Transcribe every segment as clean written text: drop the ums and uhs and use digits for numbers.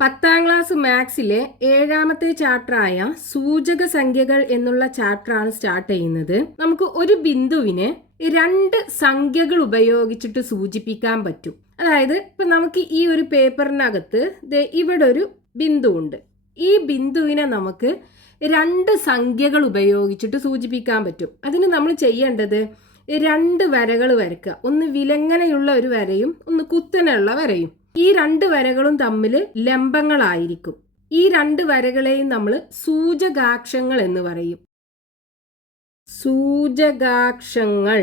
10ാം class മാത്സിലെ 7ാമത്തെ ചാപ്റ്ററായ സൂചക സംഖ്യകൾ എന്നുള്ള ചാപ്റ്ററാണ് സ്റ്റാർട്ട് ചെയ്യുന്നത്. നമുക്ക് ഒരു ബിന്ദുവിനെ 2 സംഖ്യകൾ ഉപയോഗിച്ചിട്ട് സൂചിപ്പിക്കാൻ പറ്റും. അതായത് ഇപ്പൊ നമുക്ക് ഈ ഒരു പേപ്പറിനകത്ത് ഇവിടെ ഒരു ബിന്ദു ഉണ്ട്. ഈ ബിന്ദുവിനെ നമുക്ക് 2 സംഖ്യകൾ ഉപയോഗിച്ചിട്ട് സൂചിപ്പിക്കാൻ പറ്റും. അതിന് നമ്മൾ ചെയ്യേണ്ടത് 2 വരകൾ വരയ്ക്കുക. ഒന്ന് വിലങ്ങനെയുള്ള ഒരു വരയും ഒന്ന് കുത്തനെയുള്ള വരയും. ഈ 2 വരകളും തമ്മിൽ ലംബങ്ങളായിരിക്കും. ഈ 2 വരകളെയും നമ്മൾ സൂചകാക്ഷങ്ങൾ എന്ന് പറയും. സൂചകാക്ഷങ്ങൾ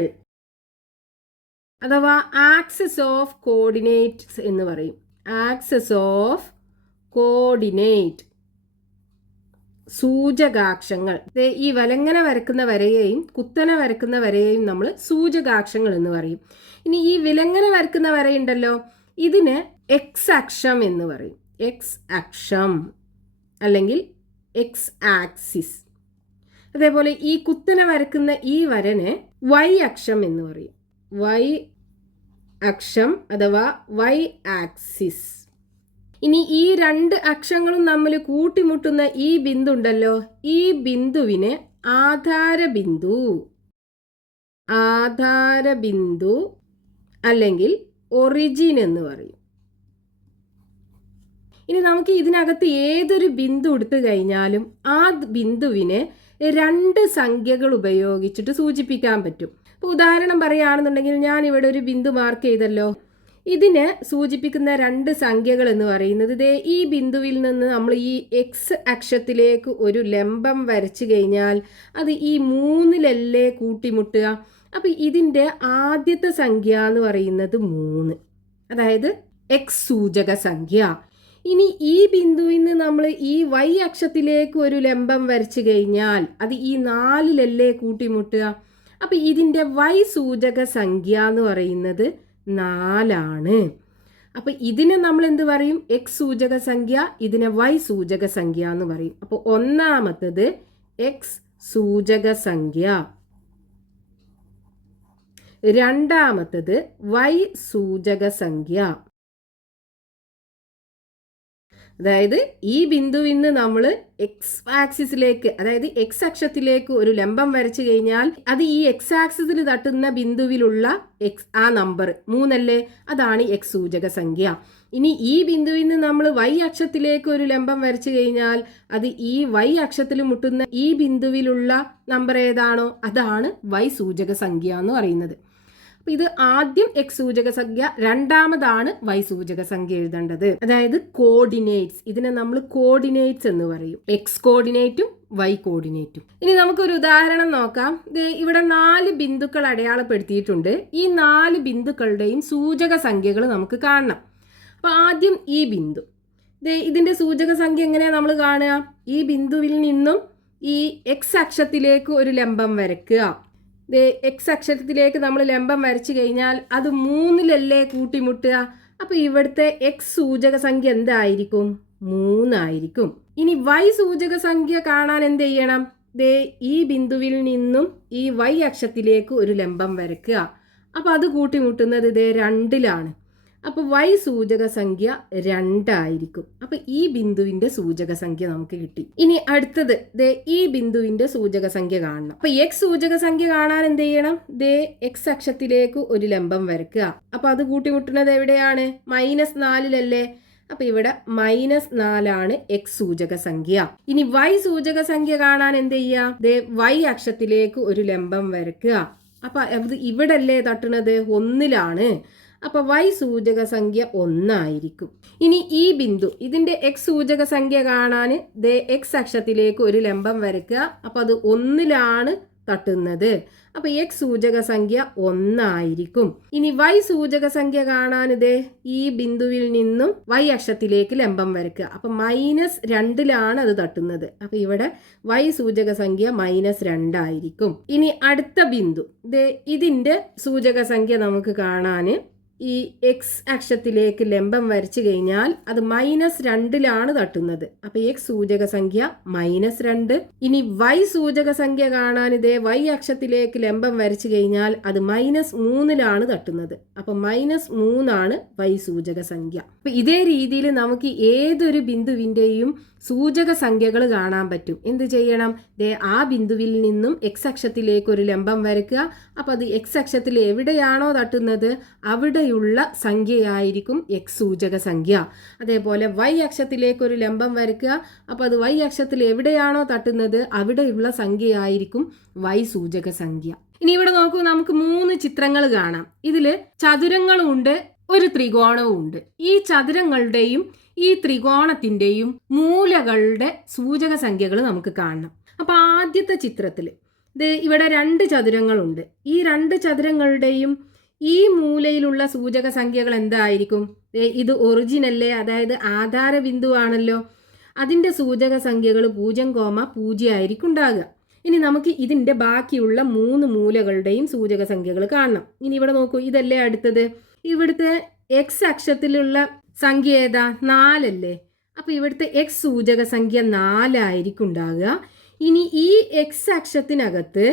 അഥവാ ആക്സിസ് ഓഫ് കോർഡിനേറ്റ്സ് എന്ന് പറയും. ആക്സിസ് ഓഫ് കോർഡിനേറ്റ്, സൂചകാക്ഷങ്ങൾ. ഈ വലങ്ങനെ വരക്കുന്ന വരയെയും കുത്തനെ വരക്കുന്ന വരയെയും നമ്മൾ സൂചകാക്ഷങ്ങൾ എന്ന് പറയും. ഇനി ഈ വിലങ്ങനെ വരക്കുന്ന വരയുണ്ടല്ലോ, ഇതിന് എക്സ് അക്ഷം എന്ന് പറയും. എക്സ് അക്ഷം അല്ലെങ്കിൽ എക്സ് ആക്സിസ്. അതേപോലെ ഈ കുത്തനെ വരക്കുന്ന ഈ വരന് വൈ അക്ഷം എന്ന് പറയും. വൈ അക്ഷം അഥവാ വൈ ആക്സിസ്. ഇനി ഈ 2 അക്ഷങ്ങളും തമ്മിൽ കൂട്ടിമുട്ടുന്ന ഈ ബിന്ദു ഉണ്ടല്ലോ, ഈ ബിന്ദുവിന് ആധാരബിന്ദു, ആധാരബിന്ദു അല്ലെങ്കിൽ ഒറിജിൻ എന്ന് പറയും. ഇനി നമുക്ക് ഇതിനകത്ത് ഏതൊരു ബിന്ദു എടുത്തു കഴിഞ്ഞാലും ആ ബിന്ദുവിനെ 2 സംഖ്യകൾ ഉപയോഗിച്ചിട്ട് സൂചിപ്പിക്കാൻ പറ്റും. ഇപ്പോൾ ഉദാഹരണം പറയുകയാണെന്നുണ്ടെങ്കിൽ ഞാൻ ഇവിടെ ഒരു ബിന്ദു മാർക്ക് ചെയ്തല്ലോ. ഇതിനെ സൂചിപ്പിക്കുന്ന 2 സംഖ്യകൾ എന്ന് പറയുന്നത് ഈ ബിന്ദുവിൽ നിന്ന് നമ്മൾ ഈ എക്സ് അക്ഷത്തിലേക്ക് ഒരു ലംബം വരച്ചു കഴിഞ്ഞാൽ അത് ഈ 3 കൂട്ടിമുട്ടുക. അപ്പം ഇതിൻ്റെ ആദ്യത്തെ സംഖ്യ എന്ന് പറയുന്നത് 3, അതായത് എക്സ് സൂചക സംഖ്യ. ഇനി ഈ ബിന്ദുവിൽ നിന്ന് നമ്മൾ ഈ വൈ അക്ഷത്തിലേക്ക് ഒരു ലംബം വരച്ചു കഴിഞ്ഞാൽ അത് ഈ 4 കൂട്ടിമുട്ടുക. അപ്പം ഇതിൻ്റെ വൈ സൂചക സംഖ്യ എന്ന് പറയുന്നത് 4 അപ്പം ഇതിനെ നമ്മൾ എന്ത് പറയും? എക്സ് സൂചക സംഖ്യ, ഇതിനെ വൈ സൂചക സംഖ്യ എന്ന് പറയും. അപ്പോൾ ഒന്നാമത്തത് എക്സ് സൂചക സംഖ്യ, രണ്ടാമത്തത് വൈ സൂചക സംഖ്യ. അതായത് ഈ ബിന്ദുവിൽ നിന്ന് നമ്മൾ എക്സ് ആക്സിസിലേക്ക്, അതായത് എക്സ് അക്ഷത്തിലേക്ക് ഒരു ലംബം വരച്ചു കഴിഞ്ഞാൽ അത് ഈ എക്സ് ആക്സിസിൽ തട്ടുന്ന ബിന്ദുവിലുള്ള ആ നമ്പർ 3 അതാണ് എക്സ് സൂചക സംഖ്യ. ഇനി ഈ ബിന്ദുവിൽ നിന്ന് നമ്മൾ വൈ അക്ഷത്തിലേക്ക് ഒരു ലംബം വരച്ചു കഴിഞ്ഞാൽ അത് ഈ വൈ അക്ഷത്തിൽ മുട്ടുന്ന ഈ ബിന്ദുവിലുള്ള നമ്പർ ഏതാണോ അതാണ് വൈ സൂചക സംഖ്യ എന്ന് പറയുന്നത്. ഇത് ആദ്യം എക്സ് സൂചക സംഖ്യ, രണ്ടാമതാണ് വൈ സൂചക സംഖ്യ എഴുതേണ്ടത്. അതായത് കോർഡിനേറ്റ്സ്, ഇതിനെ നമ്മൾ കോർഡിനേറ്റ്സ് എന്ന് പറയും. എക്സ് കോർഡിനേറ്റും വൈ കോർഡിനേറ്റും. ഇനി നമുക്കൊരു ഉദാഹരണം നോക്കാം. ഇവിടെ 4 ബിന്ദുക്കൾ അടയാളപ്പെടുത്തിയിട്ടുണ്ട്. ഈ 4 ബിന്ദുക്കളുടെയും സൂചക സംഖ്യകൾ നമുക്ക് കാണണം. അപ്പോൾ ആദ്യം ഈ ബിന്ദു, ഇതിൻ്റെ സൂചക സംഖ്യ എങ്ങനെയാണ് നമ്മൾ കാണുക? ഈ ബിന്ദുവിൽ നിന്നും ഈ എക്സ് അക്ഷത്തിലേക്ക് ഒരു ലംബം വരയ്ക്കുക. എക്സ് അക്ഷരത്തിലേക്ക് നമ്മൾ ലംബം വരച്ചു കഴിഞ്ഞാൽ അത് 3 കൂട്ടിമുട്ടുക. അപ്പോൾ ഇവിടുത്തെ എക്സ് സൂചക സംഖ്യ എന്തായിരിക്കും? 3 ആയിരിക്കും. ഇനി വൈ സൂചക സംഖ്യ കാണാൻ എന്ത് ചെയ്യണം? ഈ ബിന്ദുവിൽ നിന്നും ഈ വൈ അക്ഷത്തിലേക്ക് ഒരു ലംബം വരയ്ക്കുക. അപ്പോൾ അത് കൂട്ടിമുട്ടുന്നത് 2 അപ്പോൾ വൈ സൂചക സംഖ്യ 2 ആയിരിക്കും. അപ്പോൾ ഈ ബിന്ദുവിന്റെ സൂചക സംഖ്യ നമുക്ക് കിട്ടി. ഇനി അടുത്തത് ഈ ബിന്ദുവിന്റെ സൂചക സംഖ്യ കാണണം. അപ്പോൾ എക്സ് സൂചക സംഖ്യ കാണാൻ എന്ത് ചെയ്യണം? എക്സ് അക്ഷത്തിലേക്ക് ഒരു ലംബം വരയ്ക്കുക. അപ്പോൾ അത് കൂട്ടിമുട്ടുന്നത് എവിടെയാണ്? -4 അപ്പോൾ ഇവിടെ -4 എക്സ് സൂചക സംഖ്യ. ഇനി വൈ സൂചക സംഖ്യ കാണാൻ എന്ത് ചെയ്യുക? വൈ അക്ഷത്തിലേക്ക് ഒരു ലംബം വരയ്ക്കുക. അപ്പോൾ അത് ഇവിടെ തട്ടുന്നത് 1. അപ്പോൾ വൈ സൂചക സംഖ്യ 1 ആയിരിക്കും. ഇനി ഈ ബിന്ദു, ഇതിൻ്റെ എക്സ് സൂചക സംഖ്യ കാണാൻ എക്സ് അക്ഷത്തിലേക്ക് ഒരു ലംബം വരയ്ക്കുക. അപ്പോൾ അത് 1 തട്ടുന്നത്. അപ്പോൾ എക്സ് സൂചക സംഖ്യ 1 ആയിരിക്കും. ഇനി വൈ സൂചക സംഖ്യ കാണാൻ ഈ ബിന്ദുവിൽ നിന്നും വൈ അക്ഷത്തിലേക്ക് ലംബം വരയ്ക്കുക. അപ്പോൾ -2 അത് തട്ടുന്നത്. അപ്പോൾ ഇവിടെ വൈ സൂചക സംഖ്യ -2 ആയിരിക്കും. ഇനി അടുത്ത ബിന്ദു, ഇതിൻ്റെ സൂചക സംഖ്യ നമുക്ക് കാണാൻ ഈ എക്സ് അക്ഷത്തിലേക്ക് ലംബം വരച്ചു കഴിഞ്ഞാൽ അത് -2 തട്ടുന്നത്. അപ്പൊ എക്സ് സൂചക സംഖ്യ -2. ഇനി വൈ സൂചക സംഖ്യ കാണാൻ ഇതേ വൈ അക്ഷത്തിലേക്ക് ലംബം വരച്ചു കഴിഞ്ഞാൽ അത് -3 തട്ടുന്നത്. അപ്പൊ -3 വൈ സൂചക സംഖ്യ. അപ്പൊ ഇതേ രീതിയിൽ നമുക്ക് ഏതൊരു ബിന്ദുവിന്റെയും സൂചക സംഖ്യകൾ കാണാൻ പറ്റും. എന്ത് ചെയ്യണം? ആ ബിന്ദുവിൽ നിന്നും എക്സ് അക്ഷത്തിലേക്ക് ഒരു ലംബം വരയ്ക്കുക. അപ്പൊ അത് എക്സ് അക്ഷത്തിൽ എവിടെയാണോ തട്ടുന്നത് അവിടെയുള്ള സംഖ്യയായിരിക്കും എക്സ് സൂചക സംഖ്യ. അതേപോലെ വൈ അക്ഷത്തിലേക്ക് ഒരു ലംബം വരയ്ക്കുക. അപ്പൊ അത് വൈ അക്ഷത്തിൽ എവിടെയാണോ തട്ടുന്നത് അവിടെയുള്ള സംഖ്യയായിരിക്കും വൈ സൂചക സംഖ്യ. ഇനി ഇവിടെ നോക്കൂ, നമുക്ക് 3 ചിത്രങ്ങൾ കാണാം. ഇതില് ചതുരങ്ങളുണ്ട്, ഒരു ത്രികോണവും ഉണ്ട്. ഈ ചതുരങ്ങളുടെയും ഈ ത്രികോണത്തിന്റെയും മൂലകളുടെ സൂചക സംഖ്യകൾ നമുക്ക് കാണണം. അപ്പൊ ആദ്യത്തെ ചിത്രത്തിൽ ഇവിടെ 2 ചതുരങ്ങളുണ്ട്. ഈ 2 ചതുരങ്ങളുടെയും ഈ മൂലയിലുള്ള സൂചക സംഖ്യകൾ എന്തായിരിക്കും? ഇത് ഒറിജിനല്ലേ, അതായത് ആധാര ബിന്ദുവാണല്ലോ. അതിന്റെ സൂചക സംഖ്യകൾ 0,0 ആയിരിക്കും ഉണ്ടാകുക. ഇനി നമുക്ക് ഇതിന്റെ ബാക്കിയുള്ള 3 മൂലകളുടെയും സൂചക സംഖ്യകൾ കാണണം. ഇനി ഇവിടെ നോക്കൂ, ഇതല്ലേ അടുത്തത്. ഇവിടുത്തെ എക്സ് അക്ഷത്തിലുള്ള സംഖ്യ ഏതാ? 4 അല്ലേ. അപ്പൊ ഇവിടുത്തെ എക്സ് സൂചക സംഖ്യ 4 ആയിരിക്കും ഉണ്ടാകുക. ഇനി ഈ എക്സ് അക്ഷത്തിനകത്ത്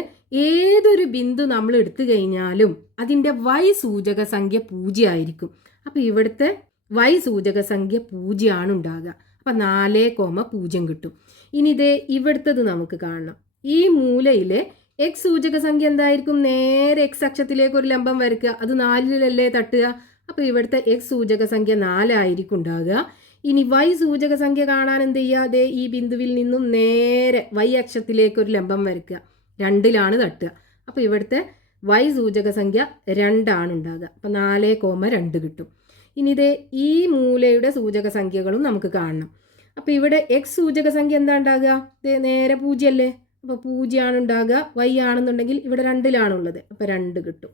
ഏതൊരു ബിന്ദു നമ്മൾ എടുത്തു കഴിഞ്ഞാലും അതിന്റെ വൈ സൂചക സംഖ്യ 0 ആയിരിക്കും. അപ്പൊ ഇവിടുത്തെ വൈ സൂചക സംഖ്യ 0 ആണ് ഉണ്ടാകുക. അപ്പൊ 4,0 കിട്ടും. ഇനി ഇതേ ഇവിടുത്തത് നമുക്ക് കാണണം. ഈ മൂലയിലെ എക്സ് സൂചക സംഖ്യ എന്തായിരിക്കും? നേരെ എക്സ് അക്ഷത്തിലേക്ക് ഒരു ലംബം വരയ്ക്കുക. അത് 4-ലല്ലേ തട്ടുക. അപ്പൊ ഇവിടുത്തെ എക്സ് സൂചക സംഖ്യ 4 ആയിരിക്കും ഉണ്ടാകുക. ഇനി വൈ സൂചക സംഖ്യ കാണാൻ എന്ത് ചെയ്യാതെ ഈ ബിന്ദുവിൽ നിന്നും നേരെ വൈ അക്ഷത്തിലേക്ക് ഒരു ലംബം വരയ്ക്കുക. 2-ലാണ് തട്ടുക. അപ്പൊ ഇവിടുത്തെ വൈ സൂചക സംഖ്യ 2 ആണ് ഉണ്ടാകുക. അപ്പൊ 4,2 കിട്ടും. ഇനി ഇതേ ഈ മൂലയുടെ സൂചക സംഖ്യകളും നമുക്ക് കാണണം. അപ്പൊ ഇവിടെ എക്സ് സൂചക സംഖ്യ എന്താ ഉണ്ടാകുക? നേരെ 0 അല്ലേ. അപ്പൊ 0 ആണ് ഉണ്ടാകുക. വൈ ആണെന്നുണ്ടെങ്കിൽ ഇവിടെ 2-ലാണുള്ളത്. അപ്പൊ 2 കിട്ടും.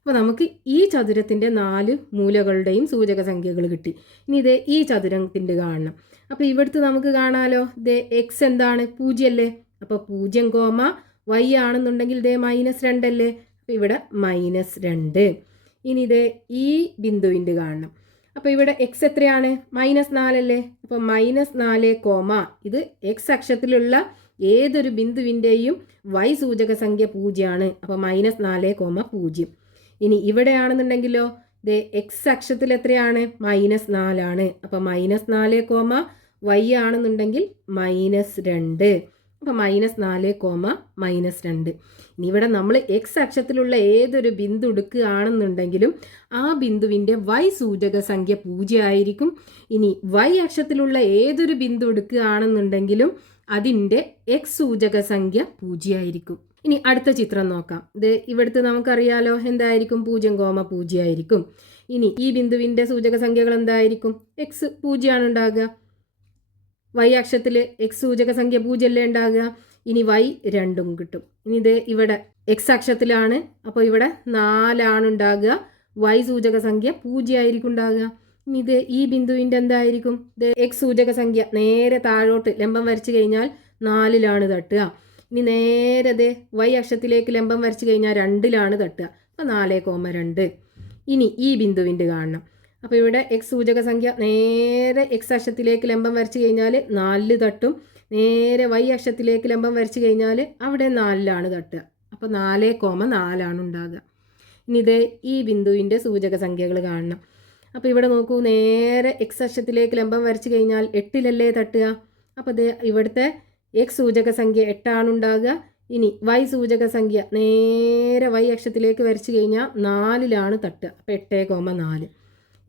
അപ്പോൾ നമുക്ക് ഈ ചതുരത്തിൻ്റെ 4 മൂലകളുടെയും സൂചക സംഖ്യകൾ കിട്ടി. ഇനി ഇതേ ഈ ചതുരത്തിൻ്റെ കാണണം. അപ്പോൾ ഇവിടുത്തെ നമുക്ക് കാണാലോ, ദേ എക്സ് എന്താണ്? 0 അല്ലേ. അപ്പോൾ 0, വൈ ആണെന്നുണ്ടെങ്കിൽ ദേ -2 അല്ലേ. അപ്പോൾ ഇവിടെ -2. ഇനി ഇതേ ഈ ബിന്ദുവിൻ്റെ കാണണം. അപ്പോൾ ഇവിടെ എക്സ് എത്രയാണ്? -4 അല്ലേ. അപ്പോൾ -4, ഇത് എക്സ് അക്ഷത്തിലുള്ള ഏതൊരു ബിന്ദുവിൻ്റെയും വൈ സൂചക സംഖ്യ 0 ആണ്. അപ്പോൾ -4,0. ഇനി ഇവിടെയാണെന്നുണ്ടെങ്കിലോ ദേ എക്സ് അക്ഷത്തിൽ എത്രയാണ്? -4 ആണ്. അപ്പം -4, വൈ ആണെന്നുണ്ടെങ്കിൽ -2. അപ്പം -4, -2. ഇനി ഇവിടെ നമ്മൾ എക്സ് അക്ഷത്തിലുള്ള ഏതൊരു ബിന്ദു എടുക്കുകയാണെന്നുണ്ടെങ്കിലും ആ ബിന്ദുവിൻ്റെ വൈ സൂചക സംഖ്യ 0 ആയിരിക്കും. ഇനി വൈ അക്ഷത്തിലുള്ള ഏതൊരു ബിന്ദു എടുക്കുകയാണെന്നുണ്ടെങ്കിലും അതിൻ്റെ എക്സ് സൂചക സംഖ്യ 0 ആയിരിക്കും. ഇനി അടുത്ത ചിത്രം നോക്കാം. ഇത് ഇവിടുത്തെ നമുക്കറിയാലോ എന്തായിരിക്കും? 0,0 ആയിരിക്കും. ഇനി ഈ ബിന്ദുവിൻ്റെ സൂചക സംഖ്യകൾ എന്തായിരിക്കും? എക്സ് 0 ആണ് ഉണ്ടാകുക. വൈ അക്ഷത്തിൽ എക്സ് സൂചക സംഖ്യ 0 അല്ലേ ഉണ്ടാകുക. ഇനി വൈ 2 കിട്ടും. ഇനി ഇത് ഇവിടെ എക്സ് അക്ഷത്തിലാണ്. അപ്പോൾ ഇവിടെ 4 ആണ് ഉണ്ടാകുക. വൈ സൂചക സംഖ്യ 0 ആയിരിക്കും ഉണ്ടാകുക. ഇനി ഇത് ഈ ബിന്ദുവിൻ്റെ എന്തായിരിക്കും? ഇത് എക്സ് സൂചക സംഖ്യ നേരെ താഴോട്ട് ലംബം വരച്ചു കഴിഞ്ഞാൽ 4-ലാണ് തട്ടുക. ഇനി നേരെ ദേ വൈ അക്ഷത്തിലേക്ക് ലംബം വരച്ചു കഴിഞ്ഞാൽ 2-ലാണ് തട്ടുക. അപ്പോൾ 4,2. ഇനി ഈ ബിന്ദുവിൻ്റെ കാണണം. അപ്പോൾ ഇവിടെ എക്സ് സൂചക സംഖ്യ നേരെ എക്സ് അക്ഷത്തിലേക്ക് ലംബം വരച്ചു കഴിഞ്ഞാൽ 4 തട്ടും. നേരെ വൈ അക്ഷത്തിലേക്ക് ലംബം വരച്ചു കഴിഞ്ഞാൽ അവിടെ 4-ലാണ് തട്ടുക. അപ്പോൾ 4,4 ആണ് ഉണ്ടാകുക. ഇനി ഇതേ ഈ ബിന്ദുവിൻ്റെ സൂചക സംഖ്യകൾ കാണണം. അപ്പോൾ ഇവിടെ നോക്കൂ, നേരെ എക്സ് അക്ഷത്തിലേക്ക് ലംബം വരച്ചു കഴിഞ്ഞാൽ 8-ലല്ലേ തട്ടുക. അപ്പോൾ ഇത് ഇവിടുത്തെ എക്സ് സൂചക സംഖ്യ 8 ആണ് ഉണ്ടാകുക. ഇനി വൈ സൂചക സംഖ്യ നേരെ വൈ അക്ഷത്തിലേക്ക് വരച്ചു കഴിഞ്ഞാൽ 4-ലാണ് തട്ടുക. അപ്പോൾ 8,4.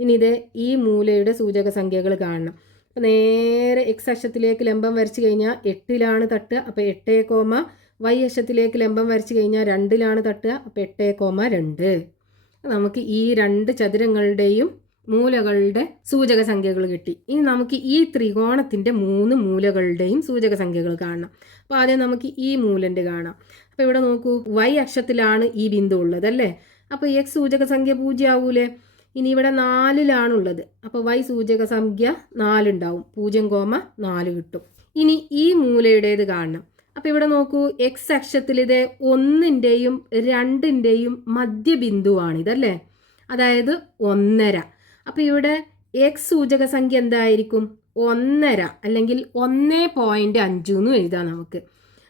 ഇനി ഇത് ഈ മൂലയുടെ സൂചക സംഖ്യകൾ കാണണം. അപ്പോൾ നേരെ എക്സ് അക്ഷത്തിലേക്ക് ലംബം വരച്ചു കഴിഞ്ഞാൽ 8-ലാണ് തട്ടുക. അപ്പോൾ 8, വൈ അക്ഷത്തിലേക്ക് ലംബം വരച്ചു കഴിഞ്ഞാൽ 2-ലാണ് തട്ടുക. അപ്പോൾ 8,2. നമുക്ക് ഈ 2 ചതുരങ്ങളുടെയും മൂലകളുടെ സൂചക സംഖ്യകൾ കിട്ടി. ഇനി നമുക്ക് ഈ ത്രികോണത്തിൻ്റെ 3 മൂലകളുടെയും സൂചക സംഖ്യകൾ കാണണം. അപ്പോൾ ആദ്യം നമുക്ക് ഈ മൂലൻ്റെ കാണാം. അപ്പോൾ ഇവിടെ നോക്കൂ, വൈ അക്ഷത്തിലാണ് ഈ ബിന്ദു ഉള്ളത് അല്ലേ. അപ്പോൾ എക്സ് സൂചക സംഖ്യ 0 ആവൂലേ. ഇനി ഇവിടെ 4-ലാണുള്ളത്. അപ്പോൾ വൈ സൂചക സംഖ്യ 4 ഉണ്ടാവും. 0,4 കിട്ടും. ഇനി ഈ മൂലയുടേത് കാണണം. അപ്പോൾ ഇവിടെ നോക്കൂ, എക്സ് അക്ഷത്തിൽ ഇത് 1-ൻ്റെയും 2-ൻ്റെയും മധ്യബിന്ദുവാണിതല്ലേ. അതായത് 1.5. അപ്പോൾ ഇവിടെ എക്സ് സൂചക സംഖ്യ എന്തായിരിക്കും? 1.5 അല്ലെങ്കിൽ 1.5 എന്ന് എഴുതാം നമുക്ക്.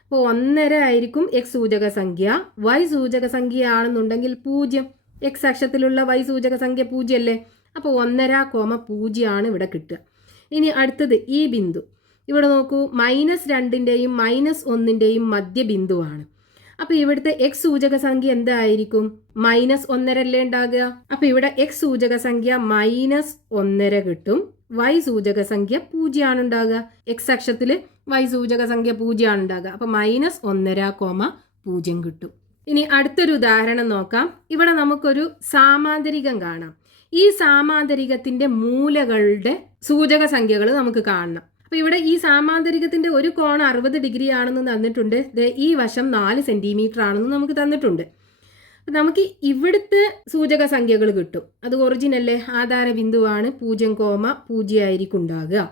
അപ്പോൾ 1.5 ആയിരിക്കും എക്സ് സൂചക സംഖ്യ. വൈ സൂചക സംഖ്യ ആണെന്നുണ്ടെങ്കിൽ 0. എക്സ് അക്ഷത്തിലുള്ള വൈ സൂചക സംഖ്യ 0 അല്ലേ? അപ്പോൾ 1.5, 0 ഇവിടെ കിട്ടുക. ഇനി അടുത്തത് ഈ ബിന്ദു. ഇവിടെ നോക്കൂ, -2ൻ്റെയും -1ൻ്റെയും മധ്യബിന്ദുവാണ്. അപ്പോൾ ഇവിടുത്തെ എക്സ് സൂചക സംഖ്യ എന്തായിരിക്കും? -1.5 അല്ലേ ഉണ്ടാകുക. അപ്പോൾ ഇവിടെ എക്സ് സൂചക സംഖ്യ -1.5 കിട്ടും. വൈ സൂചക സംഖ്യ 0 ആണ് ഉണ്ടാകുക. എക്സ് അക്ഷത്തിൽ വൈ സൂചക സംഖ്യ 0 ആണ് ഉണ്ടാകുക. അപ്പോൾ -1.5, 0 കിട്ടും. ഇനി അടുത്തൊരു ഉദാഹരണം നോക്കാം. ഇവിടെ നമുക്കൊരു സാമാന്തരികം കാണാം. ഈ സാമാന്തരികത്തിന്റെ മൂലകളുടെ സൂചക സംഖ്യകൾ നമുക്ക് കാണണം. അപ്പൊ ഇവിടെ ഈ സാമാന്തരികത്തിന്റെ ഒരു കോൺ 60 ഡിഗ്രി ആണെന്ന് തന്നിട്ടുണ്ട്. ഈ വശം 4 സെന്റിമീറ്റർ ആണെന്ന് നമുക്ക് തന്നിട്ടുണ്ട്. നമുക്ക് ഇവിടുത്തെ സൂചക സംഖ്യകൾ കിട്ടും. അത് ഒറിജിനല്ലേ, ആധാര ബിന്ദുവാണ്. 0,0 ആയിരിക്കും ഉണ്ടാകുക.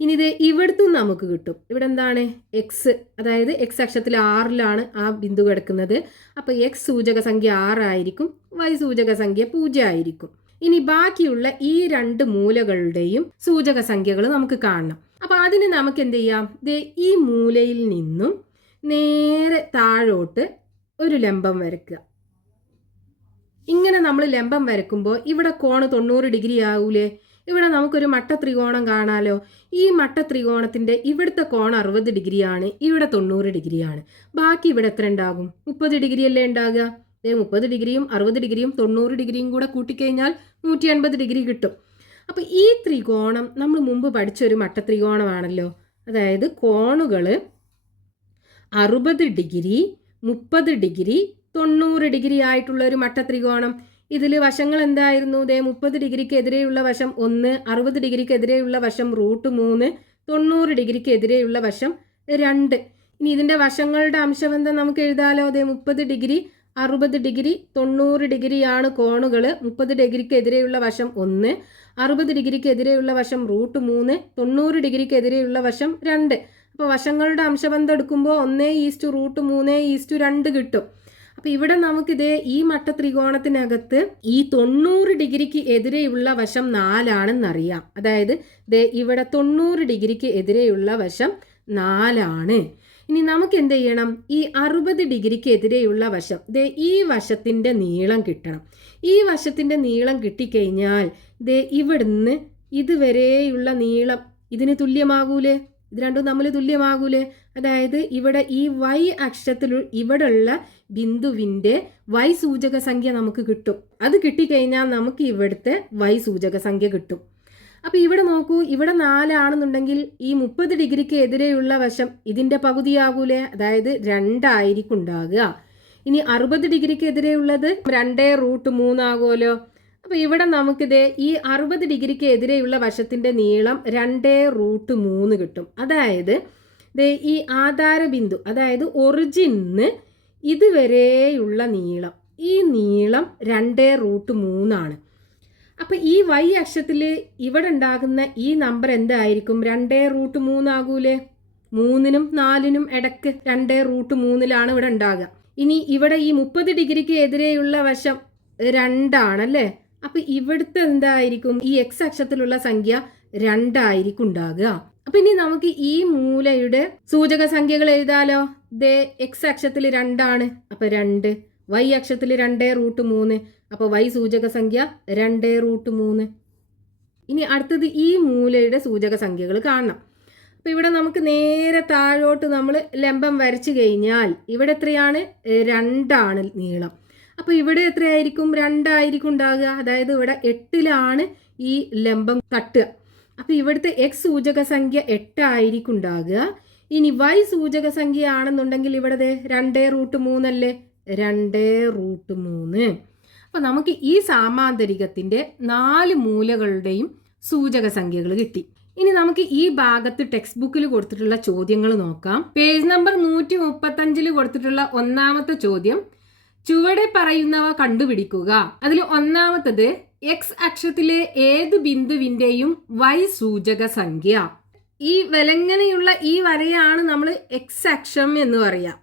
ഇനി ഇത് ഇവിടുത്തും നമുക്ക് കിട്ടും. ഇവിടെ എന്താണ്? എക്സ്, അതായത് എക്സ് അക്ഷത്തിൽ 6ലാണ് ആ ബിന്ദു കിടക്കുന്നത്. അപ്പോൾ എക്സ് സൂചക സംഖ്യ 6 ആയിരിക്കും, വൈ സൂചക സംഖ്യ 0 ആയിരിക്കും. ഇനി ബാക്കിയുള്ള ഈ 2 മൂലകളുടെയും സൂചക സംഖ്യകൾ നമുക്ക് കാണണം. അപ്പോൾ അതിന് നമുക്ക് എന്ത് ചെയ്യാം? ഈ മൂലയിൽ നിന്നും നേരെ താഴോട്ട് ഒരു ലംബം വരയ്ക്കുക. ഇങ്ങനെ നമ്മൾ ലംബം വരയ്ക്കുമ്പോൾ ഇവിടെ കോണ് 90 ഡിഗ്രി ആവൂലേ? ഇവിടെ നമുക്കൊരു മട്ട ത്രികോണം കാണാലോ. ഈ മട്ട ത്രികോണത്തിന്റെ ഇവിടുത്തെ കോൺ 60 ഡിഗ്രിയാണ്, ഇവിടെ 90 ഡിഗ്രിയാണ്. ബാക്കി ഇവിടെ എത്ര ഉണ്ടാകും? 30 ഡിഗ്രി അല്ലേ ഉണ്ടാകുക. 30 ഡിഗ്രിയും 60 ഡിഗ്രിയും 90 ഡിഗ്രിയും കൂടെ കൂട്ടിക്കഴിഞ്ഞാൽ 180 ഡിഗ്രി കിട്ടും. അപ്പോൾ ഈ ത്രികോണം നമ്മൾ മുമ്പ് പഠിച്ചൊരു മട്ട ത്രികോണമാണല്ലോ. അതായത് കോണുകൾ 60 ഡിഗ്രി, 30 ഡിഗ്രി, 90 ഡിഗ്രി ആയിട്ടുള്ള ഒരു മട്ട ത്രികോണം. ഇതിൽ വശങ്ങൾ എന്തായിരുന്നു? 30 ഡിഗ്രിക്ക് എതിരെയുള്ള വശം 1, 60 ഡിഗ്രിക്ക് എതിരെയുള്ള വശം √3, 90 ഡിഗ്രിക്ക് എതിരെയുള്ള വശം 2. ഇനി ഇതിൻ്റെ വശങ്ങളുടെ അംശബന്ധം നമുക്ക് എഴുതാലോ. 30 ഡിഗ്രി, 60 ഡിഗ്രി, 90 ഡിഗ്രിയാണ് കോണുകൾ. 30 ഡിഗ്രിക്ക് എതിരെയുള്ള വശം 1, 60 ഡിഗ്രിക്ക് എതിരെയുള്ള വശം √3, 90 ഡിഗ്രിക്ക് എതിരെയുള്ള വശം 2. അപ്പോൾ വശങ്ങളുടെ അംശബന്ധം എടുക്കുമ്പോൾ 1:√3:2 കിട്ടും. അപ്പോൾ ഇവിടെ നമുക്കിത് ഈ മട്ട ത്രികോണത്തിനകത്ത് ഈ 90 ഡിഗ്രിക്ക് എതിരെയുള്ള വശം 4 ആണെന്നറിയാം. അതായത് ഇവിടെ 90 ഡിഗ്രിക്ക് എതിരെയുള്ള വശം 4 ആണ്. ഇനി നമുക്ക് എന്ത് ചെയ്യണം? ഈ 60 ഡിഗ്രിക്ക് എതിരെയുള്ള വശം, ഈ വശത്തിൻ്റെ നീളം കിട്ടണം. ഈ വശത്തിൻ്റെ നീളം കിട്ടിക്കഴിഞ്ഞാൽ ഇവിടുന്ന് ഇതുവരെയുള്ള നീളം ഇതിന് തുല്യമാകൂലേ? ഇത് രണ്ടും തമ്മിൽ തുല്യമാകൂലേ? അതായത് ഇവിടെ ഈ വൈ അക്ഷത്തിൽ ഇവിടെയുള്ള ബിന്ദുവിൻ്റെ വൈ സൂചക സംഖ്യ നമുക്ക് കിട്ടും. അത് കിട്ടിക്കഴിഞ്ഞാൽ നമുക്ക് ഇവിടുത്തെ വൈ സൂചക സംഖ്യ കിട്ടും. അപ്പോൾ ഇവിടെ നോക്കൂ, ഇവിടെ 4 ആണെന്നുണ്ടെങ്കിൽ ഈ 30 ഡിഗ്രിക്ക് എതിരെയുള്ള വശം ഇതിൻ്റെ പകുതിയാകൂലേ? അതായത് 2 ആയിരിക്കും ഉണ്ടാകുക. ഇനി 60 ഡിഗ്രിക്ക് എതിരെയുള്ളത് 2√3 ആകുമല്ലോ. അപ്പോൾ ഇവിടെ നമുക്കിത് ഈ 60 ഡിഗ്രിക്ക് എതിരെയുള്ള വശത്തിൻ്റെ നീളം 2√3 കിട്ടും. അതായത് ഈ ആധാര ബിന്ദു, അതായത് ഒറിജിന് ഇതുവരെയുള്ള നീളം, ഈ നീളം 2√3 ആണ്. അപ്പോൾ ഈ വൈ അക്ഷത്തിൽ ഇവിടെ ഉണ്ടാകുന്ന ഈ നമ്പർ എന്തായിരിക്കും? 2√3 ആകൂലേ? 3നും 4നും ഇടയ്ക്ക് 2√3 ഇവിടെ ഉണ്ടാകുക. ഇനി ഇവിടെ ഈ 30 ഡിഗ്രിക്ക് എതിരെയുള്ള വശം 2 ആണല്ലേ? അപ്പോൾ ഇവിടുത്തെ എന്തായിരിക്കും? ഈ എക്സ് അക്ഷത്തിലുള്ള സംഖ്യ 2 ആയിരിക്കും ഉണ്ടാകുക. അപ്പം ഇനി നമുക്ക് ഈ മൂലയുടെ സൂചക സംഖ്യകൾ എഴുതാലോ. എക്സ് അക്ഷത്തിൽ 2 ആണ്, അപ്പോൾ 2. വൈ അക്ഷത്തിൽ 2√3, അപ്പോൾ വൈ സൂചക സംഖ്യ 2√3. ഇനി അടുത്തത് ഈ മൂലയുടെ സൂചക സംഖ്യകൾ കാണണം. അപ്പോൾ ഇവിടെ നമുക്ക് നേരെ താഴോട്ട് നമ്മൾ ലംബം വരച്ചു കഴിഞ്ഞാൽ ഇവിടെ എത്രയാണ്? 2 ആണ് നീളം. അപ്പോൾ ഇവിടെ എത്രയായിരിക്കും? 2 ആയിരിക്കും ഉണ്ടാകുക. അതായത് ഇവിടെ 8ലാണ് ഈ ലംബം തട്ടുക. അപ്പോൾ ഇവിടുത്തെ എക്സ് സൂചക സംഖ്യ 8 ആയിരിക്കും ഉണ്ടാകുക. ഇനി വൈ സൂചക സംഖ്യ ആണെന്നുണ്ടെങ്കിൽ ഇവിടെ 2√3 അല്ലേ? 2√3. അപ്പോൾ നമുക്ക് ഈ സാമാന്തരികത്തിൻ്റെ 4 മൂലകളുടെയും സൂചക സംഖ്യകൾ കിട്ടി. ഇനി നമുക്ക് ഈ ഭാഗത്ത് ടെക്സ്റ്റ് ബുക്കിൽ കൊടുത്തിട്ടുള്ള ചോദ്യങ്ങൾ നോക്കാം. പേജ് നമ്പർ 135 കൊടുത്തിട്ടുള്ള ഒന്നാമത്തെ ചോദ്യം, ചുവടെ പറയുന്നവ കണ്ടുപിടിക്കുക. അതിൽ ഒന്നാമത്തത് എക്സ് അക്ഷത്തിലെ ഏത് ബിന്ദുവിൻ്റെയും വൈ സൂചക സംഖ്യ. ഈ വിലങ്ങനെയുള്ള ഈ വരയാണ് നമ്മൾ എക്സ് അക്ഷം എന്ന് പറയാം.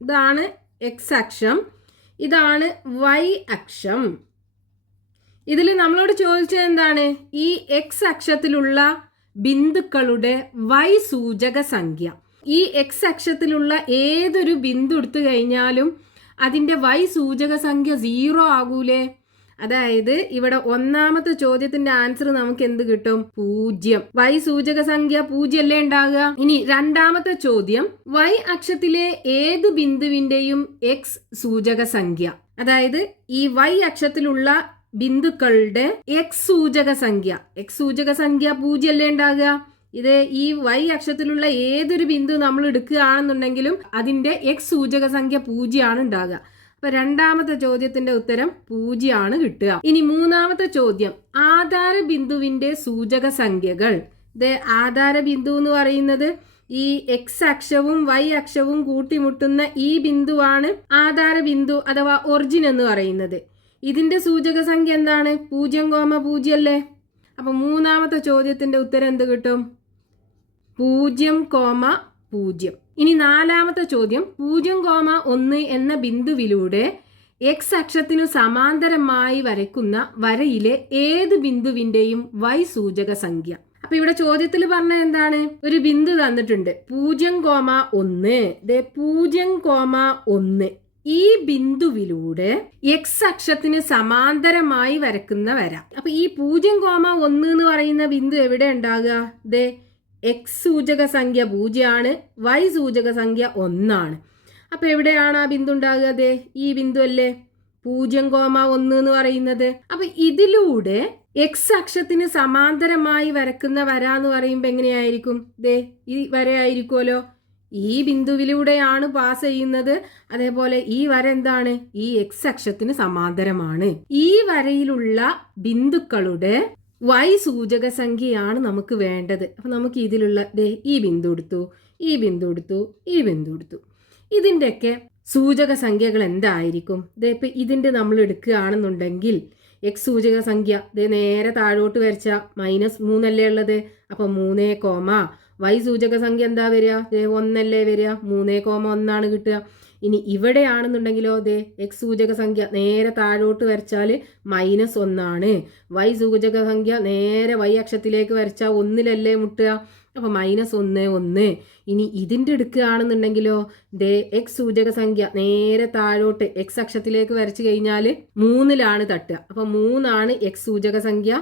ഇതാണ് എക്സ് അക്ഷം, ഇതാണ് വൈ അക്ഷം. ഇതിൽ നമ്മളോട് ചോദിച്ചത് എന്താണ്? ഈ എക്സ് അക്ഷത്തിലുള്ള ബിന്ദുക്കളുടെ y സൂചക സംഖ്യ. ഈ എക്സ് അക്ഷത്തിലുള്ള ഏതൊരു ബിന്ദു എടുത്തു കഴിഞ്ഞാലും അതിൻ്റെ y സൂചക സംഖ്യ 0 ആകൂലേ? അതായത് ഇവിടെ ഒന്നാമത്തെ ചോദ്യത്തിന്റെ ആൻസർ നമുക്ക് എന്ത് കിട്ടും? 0. y സൂചക സംഖ്യ 0 അല്ലേ ഉണ്ടാകുക. ഇനി രണ്ടാമത്തെ ചോദ്യം, y അക്ഷത്തിലെ ഏത് ബിന്ദുവിന്റെയും x സൂചക സംഖ്യ. അതായത് ഈ y അക്ഷത്തിലുള്ള ബിന്ദുക്കളുടെ x സൂചക സംഖ്യ 0 അല്ലേ ഉണ്ടാകുക. ഇത് ഈ y അക്ഷത്തിലുള്ള ഏതൊരു ബിന്ദു നമ്മൾ എടുക്കുകയാണെന്നുണ്ടെങ്കിലും അതിന്റെ x സൂചക സംഖ്യ 0 ആണ് ഉണ്ടാകുക. അപ്പൊ രണ്ടാമത്തെ ചോദ്യത്തിന്റെ ഉത്തരം 0 ആണ് കിട്ടുക. ഇനി മൂന്നാമത്തെ ചോദ്യം, ആധാര ബിന്ദുവിന്റെ സൂചക സംഖ്യകൾ. ഇത് ആധാര ബിന്ദു എന്ന് പറയുന്നത് ഈ എക്സ് അക്ഷവും y അക്ഷവും കൂട്ടിമുട്ടുന്ന ഈ ബിന്ദുവാണ് ആധാര ബിന്ദു അഥവാ ഒറിജിൻ എന്ന് പറയുന്നത്. ഇതിന്റെ സൂചക സംഖ്യ എന്താണ്? 0,0 അല്ലേ. അപ്പൊ മൂന്നാമത്തെ ചോദ്യത്തിന്റെ ഉത്തരം എന്ത് കിട്ടും? 0,0. ഇനി നാലാമത്തെ ചോദ്യം, 0,1 എന്ന ബിന്ദുവിലൂടെ എക്സ് അക്ഷത്തിനു സമാന്തരമായി വരയ്ക്കുന്ന വരയിലെ ഏത് ബിന്ദുവിന്റെയും y സൂചക സംഖ്യ. അപ്പൊ ഇവിടെ ചോദ്യത്തിൽ പറഞ്ഞ എന്താണ്? ഒരു ബിന്ദു തന്നിട്ടുണ്ട് 0,1. 0,1 ഈ ബിന്ദുവിലൂടെ എക്സ് അക്ഷത്തിന് സമാന്തരമായി വരക്കുന്ന വര. അപ്പൊ ഈ 0,1 എന്ന് പറയുന്ന ബിന്ദു എവിടെ ഉണ്ടാകുക? എക്സ് സൂചക സംഖ്യ 0 ആണ്, y സൂചക സംഖ്യ 1 ആണ്. അപ്പൊ എവിടെയാണ് ആ ബിന്ദു ഉണ്ടാകുക? ഈ ബിന്ദു അല്ലേ 0,1 എന്ന് പറയുന്നത്. അപ്പൊ ഇതിലൂടെ എക്സ് അക്ഷത്തിന് സമാന്തരമായി വരക്കുന്ന വര എന്ന് പറയുമ്പോ എങ്ങനെയായിരിക്കും? ഈ വരയായിരിക്കുമല്ലോ. ഈ ബിന്ദുവിലൂടെയാണ് പാസ് ചെയ്യുന്നത്. അതേപോലെ ഈ വര എന്താണ്? ഈ എക്സ് അക്ഷത്തിന് സമാന്തരമാണ്. ഈ വരയിലുള്ള ബിന്ദുക്കളുടെ y സൂചക സംഖ്യയാണ് നമുക്ക് വേണ്ടത്. അപ്പൊ നമുക്ക് ഇതിലുള്ള ഈ ബിന്ദു എടുത്തു, ഈ ബിന്ദു എടുത്തു, ഈ ബിന്ദു എടുത്തു. ഇതിൻ്റെയൊക്കെ സൂചക സംഖ്യകൾ എന്തായിരിക്കും? ഇപ്പൊ ഇതിന്റെ നമ്മൾ എടുക്കുകയാണെന്നുണ്ടെങ്കിൽ എക്സ് സൂചക സംഖ്യ നേരെ താഴോട്ട് വരച്ച -3 അല്ലേ ഉള്ളത്. അപ്പൊ 3, y സൂചക സംഖ്യ എന്താ വരിക? 1 അല്ലേ വരിക. 3,1 കിട്ടുക. ഇനി ഇവിടെയാണെന്നുണ്ടെങ്കിലോ എക്സ് സൂചക സംഖ്യ നേരെ താഴോട്ട് വരച്ചാൽ -1 ആണ്. y സൂചക സംഖ്യ നേരെ y അക്ഷത്തിലേക്ക് വരച്ചാൽ 1 മുട്ടുക. അപ്പൊ -1, 1. ഇനി ഇതിന്റെ എടുക്കുകയാണെന്നുണ്ടെങ്കിലോ എക്സ് സൂചക സംഖ്യ നേരെ താഴോട്ട് എക്സ് അക്ഷത്തിലേക്ക് വരച്ചു കഴിഞ്ഞാൽ 3 തട്ടുക. അപ്പൊ 3 എക്സ് സൂചക സംഖ്യ.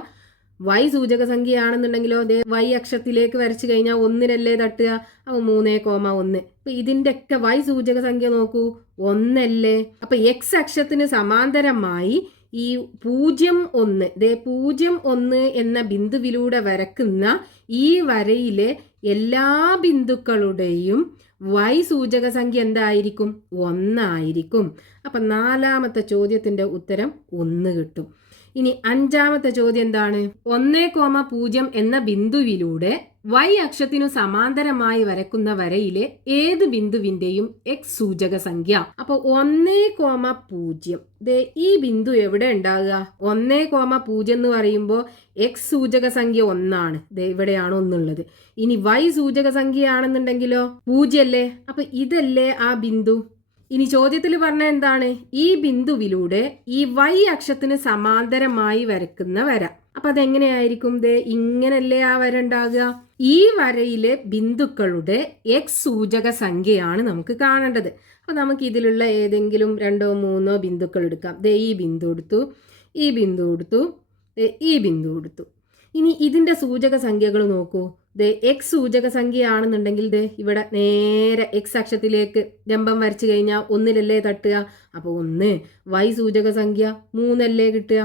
y സൂചക സംഖ്യയാണെന്നുണ്ടെങ്കിലോ y അക്ഷത്തിലേക്ക് വരച്ചു കഴിഞ്ഞാൽ 1 തട്ടുക. അപ്പൊ 3,1. അപ്പൊ ഇതിന്റെ ഒക്കെ y സൂചക സംഖ്യ നോക്കൂ 1. അപ്പൊ എക്സ് അക്ഷത്തിന് സമാന്തരമായി ഈ 0,1 0,1 എന്ന ബിന്ദുവിലൂടെ വരക്കുന്ന ഈ വരയിലെ എല്ലാ ബിന്ദുക്കളുടെയും y സൂചക സംഖ്യ എന്തായിരിക്കും? 1 ആയിരിക്കും. അപ്പൊ നാലാമത്തെ ചോദ്യത്തിന്റെ ഉത്തരം 1 കിട്ടും. ഇനി അഞ്ചാമത്തെ ചോദ്യം എന്താണ്? 1,0 എന്ന ബിന്ദുവിലൂടെ y അക്ഷത്തിനു സമാന്തരമായി വരക്കുന്ന വരയിലെ ഏത് ബിന്ദുവിന്റെയും x സൂചക സംഖ്യ. അപ്പൊ 1,0 ഈ ബിന്ദു എവിടെ ഉണ്ടാകുക? 1,0 എന്ന് പറയുമ്പോൾ x സൂചക സംഖ്യ 1 ആണ്. ഇവിടെയാണ് 1 ഉള്ളത്. ഇനി y സൂചക സംഖ്യയാണെന്നുണ്ടെങ്കിലോ 0 അല്ലേ. അപ്പൊ ഇതല്ലേ ആ ബിന്ദു. ഇനി ചോദ്യത്തിൽ പറഞ്ഞ എന്താണ്? ഈ ബിന്ദുവിലൂടെ ഈ y അക്ഷത്തിന് സമാന്തരമായി വരക്കുന്ന വര. അപ്പൊ അതെങ്ങനെയായിരിക്കും? ഇങ്ങനല്ലേ ആ വര ഉണ്ടാകുക. ഈ വരയിലെ ബിന്ദുക്കളുടെ x സൂചക സംഖ്യയാണ് നമുക്ക് കാണേണ്ടത്. അപ്പൊ നമുക്ക് ഇതിലുള്ള ഏതെങ്കിലും 2-3 ബിന്ദുക്കൾ എടുക്കാം. ഈ ബിന്ദു എടുത്തു, ഈ ബിന്ദു എടുത്തു, ഈ ബിന്ദു എടുത്തു. ഇനി ഇതിന്റെ സൂചക സംഖ്യകൾ നോക്കൂ. എക്സ് സൂചക സംഖ്യയാണെന്നുണ്ടെങ്കിൽ ഇവിടെ നേരെ എക്സ് അക്ഷത്തിലേക്ക് ലംബം വരച്ചു കഴിഞ്ഞാൽ 1 തട്ടുക. അപ്പോൾ 1. y സൂചക സംഖ്യ 3 കിട്ടുക.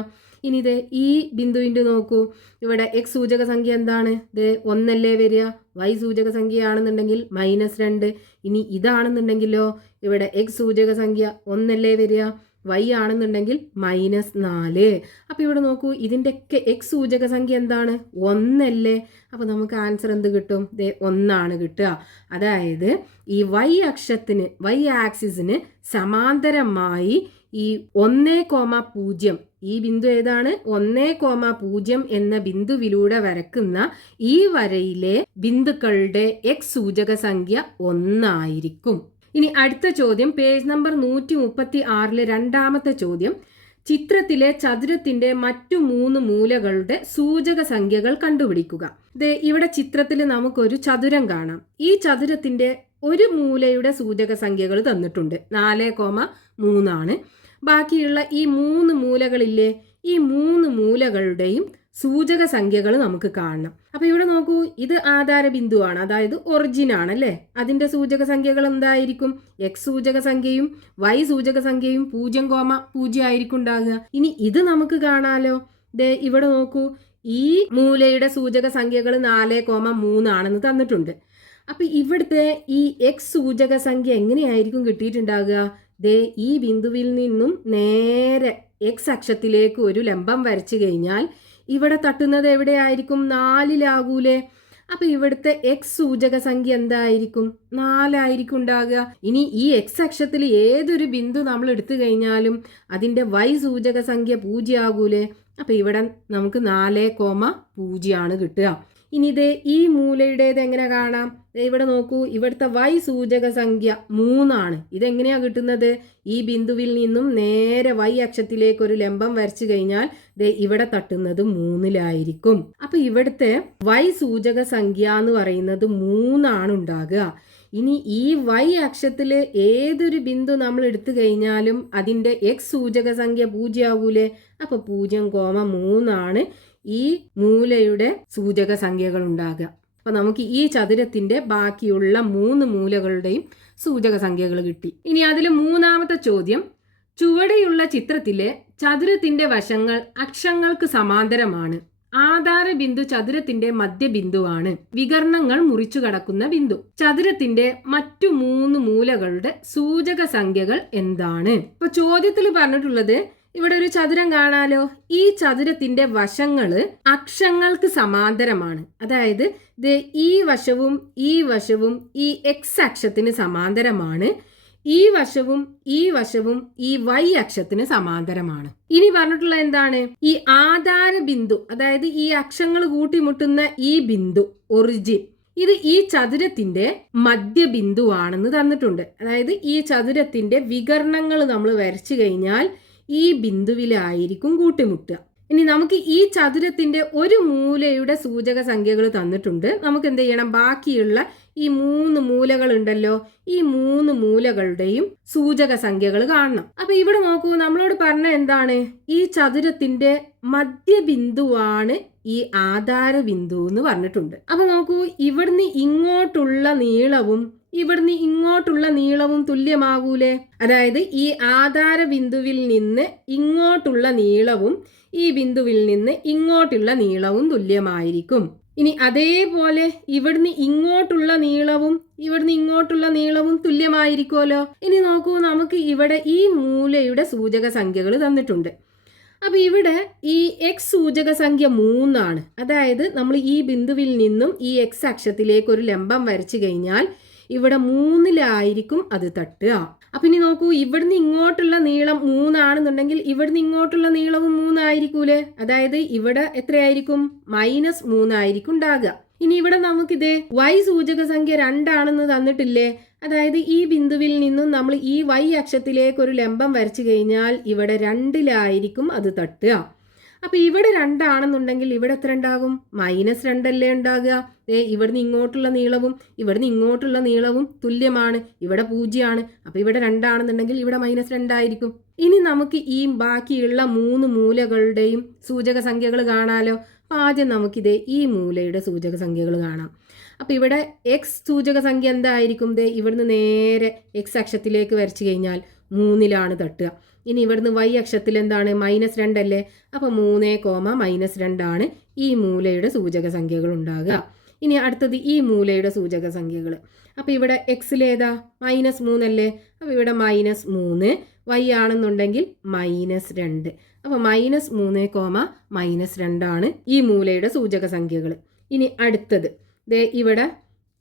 ഇനി ഈ ബിന്ദുവിൻ്റെ നോക്കൂ. ഇവിടെ എക്സ് സൂചക സംഖ്യ എന്താണ്? 1 വരിക. y സൂചക സംഖ്യയാണെന്നുണ്ടെങ്കിൽ -2. ഇനി ഇതാണെന്നുണ്ടെങ്കിലോ ഇവിടെ എക്സ് സൂചക സംഖ്യ 1 വരിക. y ആണെന്നുണ്ടെങ്കിൽ -4. അപ്പൊ ഇവിടെ നോക്കൂ, ഇതിൻ്റെ ഒക്കെ എക്സ് സൂചക സംഖ്യ എന്താണ്? 1. അപ്പൊ നമുക്ക് ആൻസർ എന്ത് കിട്ടും? 1 കിട്ടുക. അതായത് ഈ y അക്ഷത്തിന് y ആക്സിസിന് സമാന്തരമായി ഈ 1,0 ഈ ബിന്ദു ഏതാണ്? 1,0 എന്ന ബിന്ദുവിലൂടെ വരക്കുന്ന ഈ വരയിലെ ബിന്ദുക്കളുടെ എക്സ് സൂചക സംഖ്യ 1 ആയിരിക്കും. ഇനി അടുത്ത ചോദ്യം പേജ് നമ്പർ 136 രണ്ടാമത്തെ ചോദ്യം. ചിത്രത്തിലെ ചതുരത്തിന്റെ മറ്റു 3 മൂലകളുടെ സൂചക സംഖ്യകൾ കണ്ടുപിടിക്കുക. ഇവിടെ ചിത്രത്തിൽ നമുക്കൊരു ചതുരം കാണാം. ഈ ചതുരത്തിന്റെ ഒരു മൂലയുടെ സൂചക സംഖ്യകൾ തന്നിട്ടുണ്ട്. 4,3 ആണ്. ബാക്കിയുള്ള ഈ 3 മൂലകളില്ലേ, ഈ 3 മൂലകളുടെയും സൂചക സംഖ്യകൾ നമുക്ക് കാണണം. അപ്പൊ ഇവിടെ നോക്കൂ, ഇത് ആധാര ബിന്ദുവാണ്, അതായത് ഒറിജിൻ ആണല്ലേ. അതിന്റെ സൂചക സംഖ്യകൾ എന്തായിരിക്കും? എക്സ് സൂചക സംഖ്യയും വൈ സൂചക സംഖ്യയും 0,0 ആയിരിക്കും ഉണ്ടാകുക. ഇനി ഇത് നമുക്ക് കാണാലോ. ഇവിടെ നോക്കൂ, ഈ മൂലയുടെ സൂചക സംഖ്യകൾ 4,3 ആണെന്ന് തന്നിട്ടുണ്ട്. അപ്പൊ ഇവിടുത്തെ ഈ എക്സ് സൂചക സംഖ്യ എങ്ങനെയായിരിക്കും കിട്ടിയിട്ടുണ്ടാകുക? ഈ ബിന്ദുവിൽ നിന്നും നേരെ എക്സ് അക്ഷത്തിലേക്ക് ഒരു ലംബം വരച്ചു കഴിഞ്ഞാൽ ഇവിടെ തട്ടുന്നത് എവിടെയായിരിക്കും? 4-ലാകൂലേ. അപ്പൊ ഇവിടുത്തെ എക്സ് സൂചക സംഖ്യ എന്തായിരിക്കും? 4 ആയിരിക്കും ഉണ്ടാകുക. ഇനി ഈ എക്സ് അക്ഷത്തിൽ ഏതൊരു ബിന്ദു നമ്മൾ എടുത്തു കഴിഞ്ഞാലും അതിന്റെ വൈ സൂചക സംഖ്യ 0 ആകൂലേ. അപ്പൊ ഇവിടെ നമുക്ക് 4,0 ആണ് കിട്ടുക. ഇനി ഈ മൂലയുടേത് എങ്ങനെ കാണാം? ഇവിടെ നോക്കൂ, ഇവിടുത്തെ വൈ സൂചക സംഖ്യ 3 ആണ്. ഇതെങ്ങനെയാ കിട്ടുന്നത്? ഈ ബിന്ദുവിൽ നിന്നും നേരെ വൈ അക്ഷത്തിലേക്ക് ഒരു ലംബം വരച്ചു കഴിഞ്ഞാൽ ഇവിടെ തട്ടുന്നത് 3-ലായിരിക്കും. അപ്പൊ ഇവിടുത്തെ വൈ സൂചക സംഖ്യ എന്ന് പറയുന്നത് 3 ആണ് ഉണ്ടാകുക. ഇനി ഈ വൈ അക്ഷത്തില് ഏതൊരു ബിന്ദു നമ്മൾ എടുത്തു കഴിഞ്ഞാലും അതിന്റെ എക്സ് സൂചക സംഖ്യ 0 ആകൂലേ. അപ്പൊ 0,3 ആണ് ഈ മൂലയുടെ സൂചക സംഖ്യകൾ ഉണ്ടാകുക. അപ്പൊ നമുക്ക് ഈ ചതുരത്തിന്റെ ബാക്കിയുള്ള 3 മൂലകളുടെയും സൂചക സംഖ്യകൾ കിട്ടി. ഇനി അതിൽ 3ാമത്തെ ചോദ്യം, ചുവടെയുള്ള ചിത്രത്തിലെ ചതുരത്തിന്റെ വശങ്ങൾ അക്ഷങ്ങൾക്ക് സമാന്തരമാണ്. ആധാര ബിന്ദു ചതുരത്തിന്റെ മധ്യബിന്ദുവാണ്. വികർണങ്ങൾ മുറിച്ചു കടക്കുന്ന ബിന്ദു. ചതുരത്തിന്റെ മറ്റു 3 മൂലകളുടെ സൂചക സംഖ്യകൾ എന്താണ്? അപ്പൊ ചോദ്യത്തിൽ പറഞ്ഞിട്ടുള്ളത്, ഇവിടെ ഒരു ചതുരം കാണാലോ. ഈ ചതുരത്തിന്റെ വശങ്ങള് അക്ഷങ്ങൾക്ക് സമാന്തരമാണ്. അതായത് ഈ വശവും ഈ വശവും ഈ എക്സ് അക്ഷത്തിന് സമാന്തരമാണ്. ഈ വശവും ഈ വശവും ഈ വൈ അക്ഷത്തിന് സമാന്തരമാണ്. ഇനി പറഞ്ഞിട്ടുള്ള എന്താണ്? ഈ ആധാര ബിന്ദു, അതായത് ഈ അക്ഷങ്ങൾ കൂട്ടിമുട്ടുന്ന ഈ ബിന്ദു ഒറിജിൻ, ഇത് ഈ ചതുരത്തിന്റെ മധ്യബിന്ദുവാണെന്ന് തന്നിട്ടുണ്ട്. അതായത് ഈ ചതുരത്തിന്റെ വികർണങ്ങൾ നമ്മൾ വരച്ചു കഴിഞ്ഞാൽ ഈ ബിന്ദുവിലായിരിക്കും കൂട്ടിമുട്ടുക. ഇനി നമുക്ക് ഈ ചതുരത്തിന്റെ ഒരു മൂലയുടെ സൂചക സംഖ്യകൾ തന്നിട്ടുണ്ട്. നമുക്ക് എന്ത് ചെയ്യണം? ബാക്കിയുള്ള ഈ 3 മൂലകൾ ഉണ്ടല്ലോ, ഈ 3 മൂലകളുടെയും സൂചക സംഖ്യകൾ കാണണം. അപ്പൊ ഇവിടെ നോക്കൂ, നമ്മളോട് പറഞ്ഞ എന്താണ്? ഈ ചതുരത്തിന്റെ മധ്യബിന്ദുവാണ് ഈ ആധാര ബിന്ദു എന്ന് പറഞ്ഞിട്ടുണ്ട്. അപ്പൊ നോക്കൂ, ഇവിടുന്ന് ഇങ്ങോട്ടുള്ള നീളവും ഇവിടുന്ന് ഇങ്ങോട്ടുള്ള നീളവും തുല്യമാകൂലേ. അതായത് ഈ ആധാര ബിന്ദുവിൽ നിന്ന് ഇങ്ങോട്ടുള്ള നീളവും ഈ ബിന്ദുവിൽ നിന്ന് ഇങ്ങോട്ടുള്ള നീളവും തുല്യമായിരിക്കും. ഇനി അതേപോലെ ഇവിടുന്ന് ഇങ്ങോട്ടുള്ള നീളവും ഇവിടുന്ന് ഇങ്ങോട്ടുള്ള നീളവും തുല്യമായിരിക്കുമല്ലോ. ഇനി നോക്കൂ, നമുക്ക് ഇവിടെ ഈ മൂലയുടെ സൂചക സംഖ്യകൾ തന്നിട്ടുണ്ട്. അപ്പൊ ഇവിടെ ഈ എക്സ് സൂചക സംഖ്യ 3 ആണ്. അതായത് നമ്മൾ ഈ ബിന്ദുവിൽ നിന്നും ഈ എക്സ് അക്ഷത്തിലേക്ക് ഒരു ലംബം വരച്ചു കഴിഞ്ഞാൽ ഇവിടെ 3-ലായിരിക്കും അത് തട്ടുക. അപ്പൊ ഇനി നോക്കൂ, ഇവിടുന്ന് ഇങ്ങോട്ടുള്ള നീളം 3 ആണെന്നുണ്ടെങ്കിൽ ഇവിടുന്ന് ഇങ്ങോട്ടുള്ള നീളവും 3 ആയിരിക്കൂലേ. അതായത് ഇവിടെ എത്രയായിരിക്കും? -3 ആയിരിക്കും ഉണ്ടാകുക. ഇനി ഇവിടെ നമുക്കിത് വൈ സൂചക സംഖ്യ 2 ആണെന്ന് തന്നിട്ടില്ലേ. അതായത് ഈ ബിന്ദുവിൽ നിന്നും നമ്മൾ ഈ വൈ അക്ഷത്തിലേക്ക് ഒരു ലംബം വരച്ചു കഴിഞ്ഞാൽ ഇവിടെ 2-ലായിരിക്കും അത് തട്ടുക. അപ്പൊ ഇവിടെ 2 ആണെന്നുണ്ടെങ്കിൽ ഇവിടെ എത്ര ഉണ്ടാകും? -2 അല്ലേ ഉണ്ടാകുക. ഇവിടുന്ന് ഇങ്ങോട്ടുള്ള നീളവും ഇവിടുന്ന് ഇങ്ങോട്ടുള്ള നീളവും തുല്യമാണ്. ഇവിടെ 0 ആണ്. അപ്പൊ ഇവിടെ 2 ആണെന്നുണ്ടെങ്കിൽ ഇവിടെ -2 ആയിരിക്കും. ഇനി നമുക്ക് ഈ ബാക്കിയുള്ള 3 മൂലകളുടെയും സൂചക സംഖ്യകൾ കാണാലോ. അപ്പൊ ആദ്യം നമുക്കിത് ഈ മൂലയുടെ സൂചക സംഖ്യകൾ കാണാം. അപ്പൊ ഇവിടെ എക്സ് സൂചക സംഖ്യ എന്തായിരിക്കും? ഇവിടുന്ന് നേരെ എക്സ് അക്ഷത്തിലേക്ക് വരച്ചു കഴിഞ്ഞാൽ 3-ലാണ് തട്ടുക. ഇനി ഇവിടുന്ന് വൈ അക്ഷത്തിൽ എന്താണ്? -2 അല്ലേ. അപ്പൊ 3,-2 ആണ് ഈ മൂലയുടെ സൂചക സംഖ്യകൾ ഉണ്ടാകുക. ഇനി അടുത്തത് ഈ മൂലയുടെ സൂചക സംഖ്യകൾ. അപ്പൊ ഇവിടെ എക്സിലേതാ? -3 അല്ലേ. അപ്പൊ ഇവിടെ -3, വൈ ആണെന്നുണ്ടെങ്കിൽ -2. അപ്പൊ -3, ആണ് ഈ മൂലയുടെ സൂചക സംഖ്യകൾ. ഇനി അടുത്തത് ഇവിടെ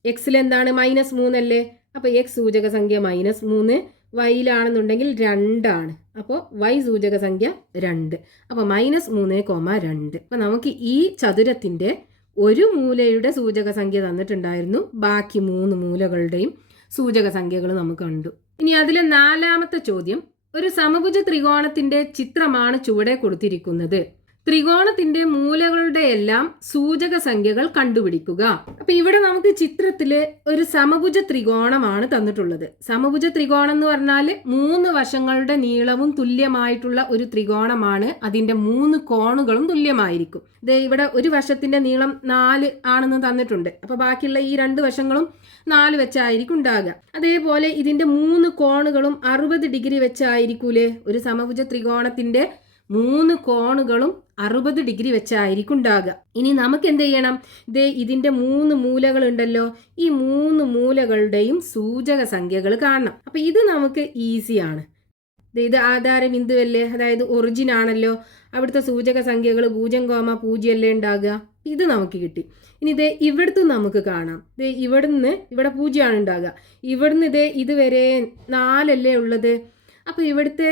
എക്സിൽ എന്താണ്? -3 അല്ലേ. അപ്പൊ എക്സ് സൂചക സംഖ്യ -3, വൈയിലാണെന്നുണ്ടെങ്കിൽ 2 ആണ്. അപ്പോൾ വൈ സൂചക സംഖ്യ 2. അപ്പോൾ -3,2. അപ്പോൾ നമുക്ക് ഈ ചതുരത്തിന്റെ ഒരു മൂലയുടെ സൂചക സംഖ്യ തന്നിട്ടുണ്ടായിരുന്നു. ബാക്കി 3 മൂലകളുടെയും സൂചക സംഖ്യകൾ നമുക്ക് കണ്ടു. ഇനി അതിലെ 4ാമത്തെ ചോദ്യം, ഒരു സമഭുജ ത്രികോണത്തിന്റെ ചിത്രമാണ് ചുവടെ കൊടുത്തിരിക്കുന്നത്. ത്രികോണത്തിന്റെ മൂലകളുടെ എല്ലാം സൂചക സംഖ്യകൾ കണ്ടുപിടിക്കുക. അപ്പൊ ഇവിടെ നമുക്ക് ചിത്രത്തില് ഒരു സമഭുജ ത്രികോണമാണ് തന്നിട്ടുള്ളത്. സമഭുജ ത്രികോണം എന്ന് പറഞ്ഞാൽ 3 വശങ്ങളുടെ നീളവും തുല്യമായിട്ടുള്ള ഒരു ത്രികോണമാണ്. അതിന്റെ 3 കോണുകളും തുല്യമായിരിക്കും. ഇവിടെ ഒരു വശത്തിന്റെ നീളം 4 ആണെന്ന് തന്നിട്ടുണ്ട്. അപ്പൊ ബാക്കിയുള്ള ഈ 2 വശങ്ങളും 4 വെച്ചായിരിക്കും ഉണ്ടാകുക. അതേപോലെ ഇതിന്റെ 3 കോണുകളും 60 ഡിഗ്രി വെച്ചായിരിക്കൂലേ? ഒരു സമഭുജ ത്രികോണത്തിന്റെ 3 കോണുകളും 60 ഡിഗ്രി വെച്ചായിരിക്കും ഉണ്ടാകുക. ഇനി നമുക്ക് എന്ത് ചെയ്യണം? ഇതിന്റെ 3 മൂലകൾ ഉണ്ടല്ലോ, ഈ 3 മൂലകളുടെയും സൂചക സംഖ്യകൾ കാണണം. അപ്പൊ ഇത് നമുക്ക് ഈസിയാണ്. ഇത് ആധാര ബിന്ദുവല്ലേ, അതായത് ഒറിജിൻ ആണല്ലോ. അവിടുത്തെ സൂചക സംഖ്യകൾ 0,0 അല്ലേ ഉണ്ടാകുക. ഇത് നമുക്ക് കിട്ടി. ഇനി ഇവിടുത്തെ നമുക്ക് കാണാം. ഇവിടുന്ന് ഇവിടെ 0 ആണ് ഉണ്ടാകുക. ഇവിടുന്ന് ഇതുവരെ 4 അല്ലേ ഉള്ളത്. അപ്പോൾ ഇവിടുത്തെ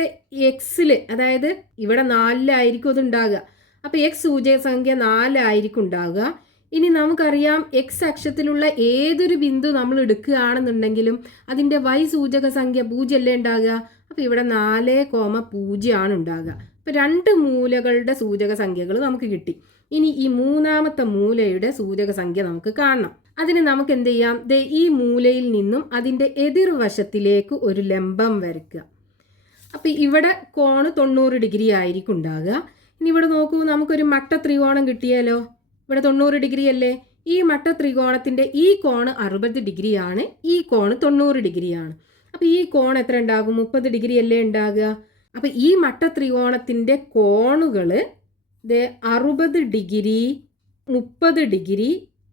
എക്സിൽ, അതായത് ഇവിടെ 4 അത് ഉണ്ടാകുക. അപ്പോൾ എക്സ് സൂചക സംഖ്യ 4 ആയിരിക്കും ഉണ്ടാകുക. ഇനി നമുക്കറിയാം എക്സ് അക്ഷത്തിലുള്ള ഏതൊരു ബിന്ദു നമ്മൾ എടുക്കുകയാണെന്നുണ്ടെങ്കിലും അതിൻ്റെ വൈ സൂചക സംഖ്യ 0 അല്ലേ ഉണ്ടാകുക. അപ്പോൾ ഇവിടെ 4,0 ആണ് ഉണ്ടാകുക. അപ്പോൾ 2 മൂലകളുടെ സൂചക സംഖ്യകൾ നമുക്ക് കിട്ടി. ഇനി ഈ 3ാമത്തെ മൂലയുടെ സൂചക സംഖ്യ നമുക്ക് കാണണം. അതിന് നമുക്ക് എന്ത് ചെയ്യാം? ഈ മൂലയിൽ നിന്നും അതിൻ്റെ എതിർവശത്തിലേക്ക് ഒരു ലംബം വരയ്ക്കുക. അപ്പം ഇവിടെ കോണ് 90 ഡിഗ്രി ആയിരിക്കും ഉണ്ടാകുക. ഇനി ഇവിടെ നോക്കൂ, നമുക്കൊരു മട്ട ത്രികോണം കിട്ടിയാലോ. ഇവിടെ 90 ഡിഗ്രി അല്ലേ. ഈ മട്ട ത്രികോണത്തിൻ്റെ ഈ കോണ് 60 ഡിഗ്രിയാണ്, ഈ കോണ് 90 ഡിഗ്രിയാണ്. അപ്പം ഈ കോൺ എത്ര ഉണ്ടാകും? 30 ഡിഗ്രി അല്ലേ ഉണ്ടാകുക. അപ്പം ഈ മട്ട ത്രികോണത്തിൻ്റെ കോണുകൾ 60 ഡിഗ്രി, 30 ഡിഗ്രി,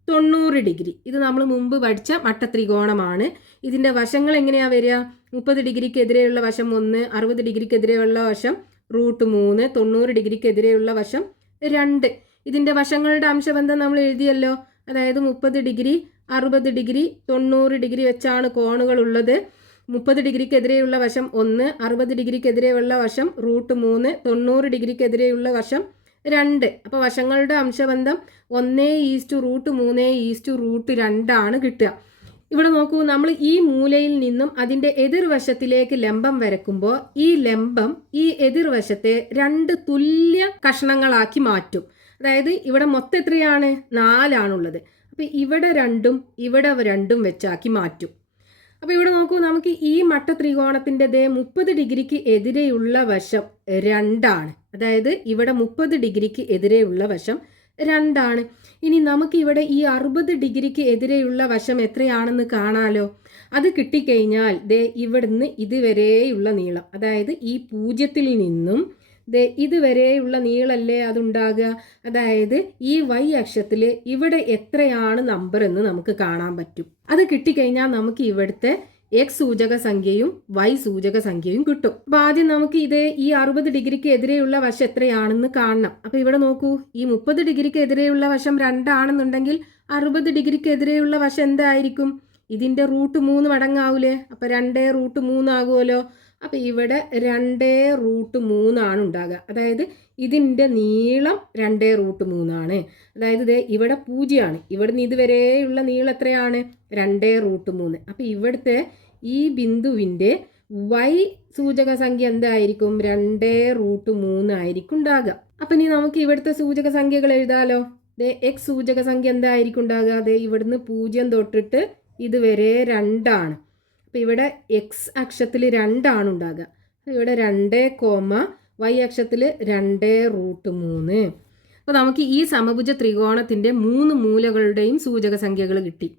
90 ഡിഗ്രി. ഇത് നമ്മൾ മുമ്പ് പഠിച്ച മട്ട ത്രികോണമാണ്. ഇതിൻ്റെ വശങ്ങൾ എങ്ങനെയാണ് വരിക? 30 ഡിഗ്രിക്കെതിരെയുള്ള വശം 1, 60 ഡിഗ്രിക്കെതിരെയുള്ള വശം √3, 90 ഡിഗ്രിക്കെതിരെയുള്ള വശം 2. ഇതിൻ്റെ വശങ്ങളുടെ അംശബന്ധം നമ്മൾ എഴുതിയല്ലോ. അതായത് 30 ഡിഗ്രി, 60 ഡിഗ്രി, 90 ഡിഗ്രി വെച്ചാണ് കോണുകൾ ഉള്ളത്. 30 ഡിഗ്രിക്കെതിരെയുള്ള വശം 1, 60 ഡിഗ്രിക്കെതിരെയുള്ള വശം √3, 90 ഡിഗ്രിക്കെതിരെയുള്ള വശം 2. അപ്പോൾ വശങ്ങളുടെ അംശബന്ധം 1:√3:√2 ആണ് കിട്ടുക. ഇവിടെ നോക്കൂ, നമ്മൾ ഈ മൂലയിൽ നിന്നും അതിൻ്റെ എതിർവശത്തിലേക്ക് ലംബം വരയ്ക്കുമ്പോൾ ഈ ലംബം ഈ എതിർവശത്തെ 2 തുല്യ കഷ്ണങ്ങളാക്കി മാറ്റും. അതായത് ഇവിടെ മൊത്തം എത്രയാണ്? 4 ആണുള്ളത്. അപ്പോൾ ഇവിടെ 2ഉം ഇവിടെ 2ഉം വെച്ചാക്കി മാറ്റും. അപ്പോൾ ഇവിടെ നോക്കൂ, നമുക്ക് ഈ മട്ട ത്രികോണത്തിൻ്റെ 30 ഡിഗ്രിക്ക് എതിരെയുള്ള വശം 2 ആണ്. അതായത് ഇവിടെ 30 ഡിഗ്രിക്ക് എതിരെയുള്ള വശം 2 ആണ്. ഇനി നമുക്ക് ഇവിടെ ഈ 60 ഡിഗ്രിക്ക് എതിരെയുള്ള വശം എത്രയാണെന്ന് കാണാലോ. അത് കിട്ടിക്കഴിഞ്ഞാൽ ഇവിടുന്ന് ഇതുവരെയുള്ള നീളം, അതായത് ഈ 0-ൽ നിന്നും ഇതുവരെയുള്ള നീളല്ലേ അതുണ്ടാകുക. അതായത് ഈ വൈ അക്ഷത്തിൽ ഇവിടെ എത്രയാണ് നമ്പർ എന്ന് നമുക്ക് കാണാൻ പറ്റും. അത് കിട്ടിക്കഴിഞ്ഞാൽ നമുക്ക് ഇവിടുത്തെ എക്സ് സൂചക സംഖ്യയും വൈ സൂചക സംഖ്യയും കിട്ടും. അപ്പൊ ആദ്യം നമുക്ക് ഈ 60 ഡിഗ്രിക്ക് എതിരെയുള്ള വശം എത്രയാണെന്ന് കാണണം. അപ്പൊ ഇവിടെ നോക്കൂ, ഈ 30 ഡിഗ്രിക്ക് എതിരെയുള്ള വശം 2 ആണെന്നുണ്ടെങ്കിൽ 60 ഡിഗ്രിക്ക് എതിരെയുള്ള വശം എന്തായിരിക്കും? ഇതിന്റെ √3 മടങ്ങാവൂലേ. അപ്പൊ 2√3 ആകുമല്ലോ. അപ്പൊ ഇവിടെ 2√3 ആണ് ഉണ്ടാകുക. അതായത് ഇതിന്റെ നീളം 2√3 ആണ്. അതായത് ഇവിടെ 0 ആണ്. ഇവിടുന്ന് ഇതുവരെയുള്ള നീളം എത്രയാണ്? 2√3. അപ്പൊ ഇവിടുത്തെ ഈ ബിന്ദുവിന്റെ വൈ സൂചക സംഖ്യ എന്തായിരിക്കും? 2√3 ആയിരിക്കും ഉണ്ടാകുക. അപ്പൊ ഇനി നമുക്ക് ഇവിടുത്തെ സൂചക സംഖ്യകൾ എഴുതാലോ. എക്സ് സൂചക സംഖ്യ എന്തായിരിക്കും ഉണ്ടാകുക? ഇവിടുന്ന് 0 തൊട്ടിട്ട് ഇതുവരെ 2 ആണ്. അപ്പോൾ ഇവിടെ എക്സ് അക്ഷത്തിൽ 2 ആണ് ഉണ്ടാകുക. ഇവിടെ 2, വൈ അക്ഷത്തിൽ 2√3. അപ്പോൾ നമുക്ക് ഈ സമഭുജ ത്രികോണത്തിൻ്റെ 3 മൂലകളുടെയും സൂചക സംഖ്യകൾ കിട്ടി.